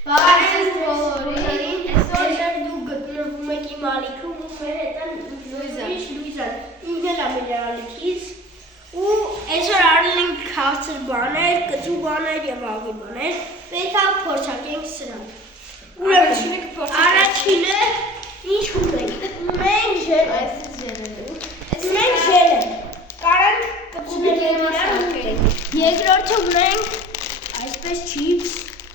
Բարև բոլորին, այսօր դուք գտնվում եք իմ ալիքում ու մեր հետ են Լուիզան, ինքն էլ է մեր ալիքից ու այսօր արել ենք քաղցր բաներ, կծու բաներ եւ աղի բաներ, պետք է փորձարկենք սրանք։ Առաջինը ինչ ունենք, ունենք ժելը, ունենք ժելը, կարանք կծուների իրար ունենք, երկրորդը ունենք այսպես չիպս,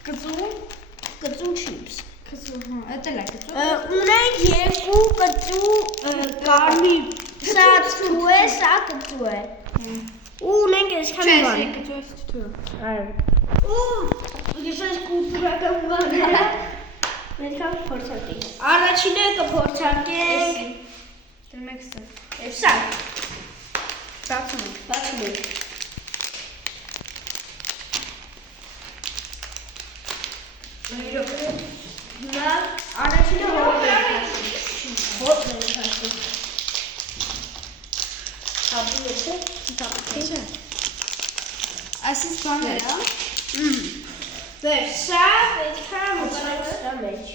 կծու չիպս, ունենք երկու կծու կարմիր, սա թթու է, սա կծու է, ու ունենք այսքան բան, ու ես կուլտուրական բաները պետք է փորձարկենք, առաջինը կփորձարկենք, սա, բացում ենք, Հիմա առաջինը հոտն ենք հաշվում, թապի եթե, Այսինչ բաներ, վեր, սա պետք է մծում սրա մեջ,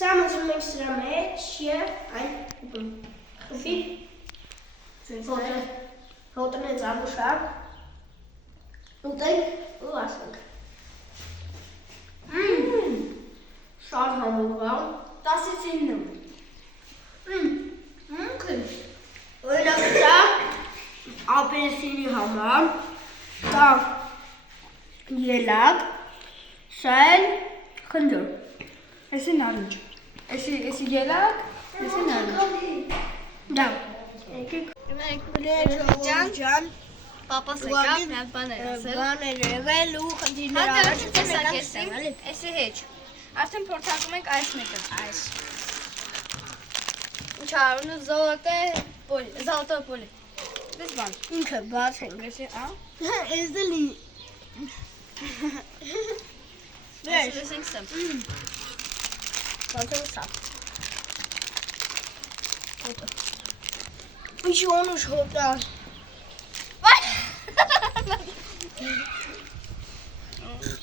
սա մծում ենք սրա մեջ և այն ուպի, հոտն է ծանուշա, ուտենք ու ասենք, շատ համով է, 10-ից 9 օրինակ սա ապելսինի համար, սա ելակ, սա էլ խնձոր, Էսի նարինջ, էսի ելակ, էսի նարինջ դա, եկեք ջան, պապաս եկավ, միատ բաներ ասել բաներ եղել ու խնդիրներ առաջ տեսակեսին, էսի հեչ Արդեն փորձարկում ենք այս մեկը, այս Ինչ արունը զալոտը պոլի Դես բան ինքը բաց ենք Էսի, Ես դելի Էսի դեսենք սեմ Բաց ենք սա Ինչի օնուշ հոտա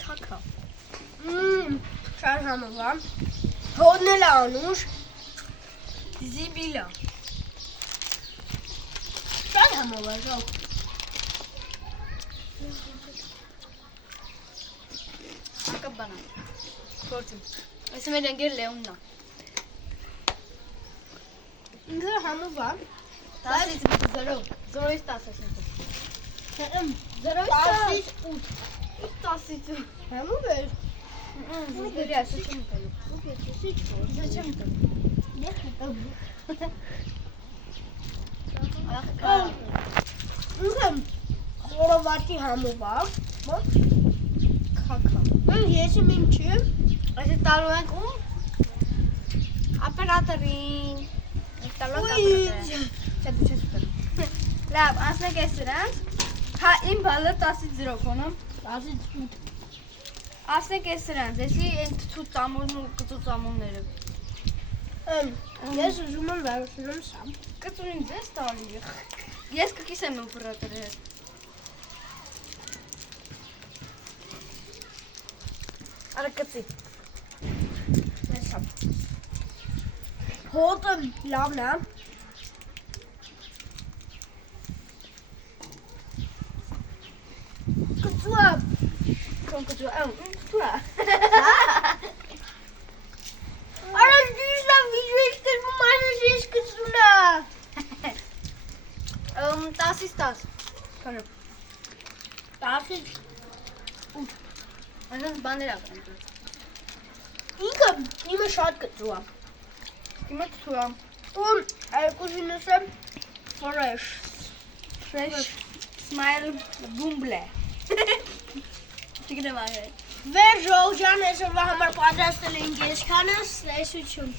Թակա Շատ համով է Հոտն էլ անուշ Զիբիլա Շատ համով է ժող Ակա բանա Գործում Էսի մեր ընգեր լեուննա Ինքը համով է 10-ից 0 0-ից 10 ասինք 10-ից 8 10-ից Համով է Զիբիլի ասը չեմ տելու Զը չեմ տելու Ինքը խորովատի համով է Քակա Ես իմ ինչի Այսի տալու ենք ում ապերատորին Տալու ենք ապերատորին Չէ դու չես ուտելու Լավ, անցնենք այս սրանց Հա իմ բալը 10-ից 0 կոնը 10-ից 8 Ասնենք այս սրանց, եսի են թթու ծամունն ու կծու ծամունները Ես ուզում եմ վերուսնում սա Կծունին ձեզ տալի Ես կկիս եմ օպերատորի հետ Արա կծի Ես սա Հոտը լավն է Կծու է Կոն կծու, կծու է Արա դիշ լավ վիդյո ես կրվում անես ես կծուն է 10-ից 10 Կանը 10-ից 8 Այնպես բաներ ակրեմ Ինքը իմը շատ կծու է Իմը թթու է ու երկուսինս է Fresh Smile Bumble Չգնեմ աղեր Վեր ժողջան այսօրվա համար պատրաստել ենք ես քանս տեսություն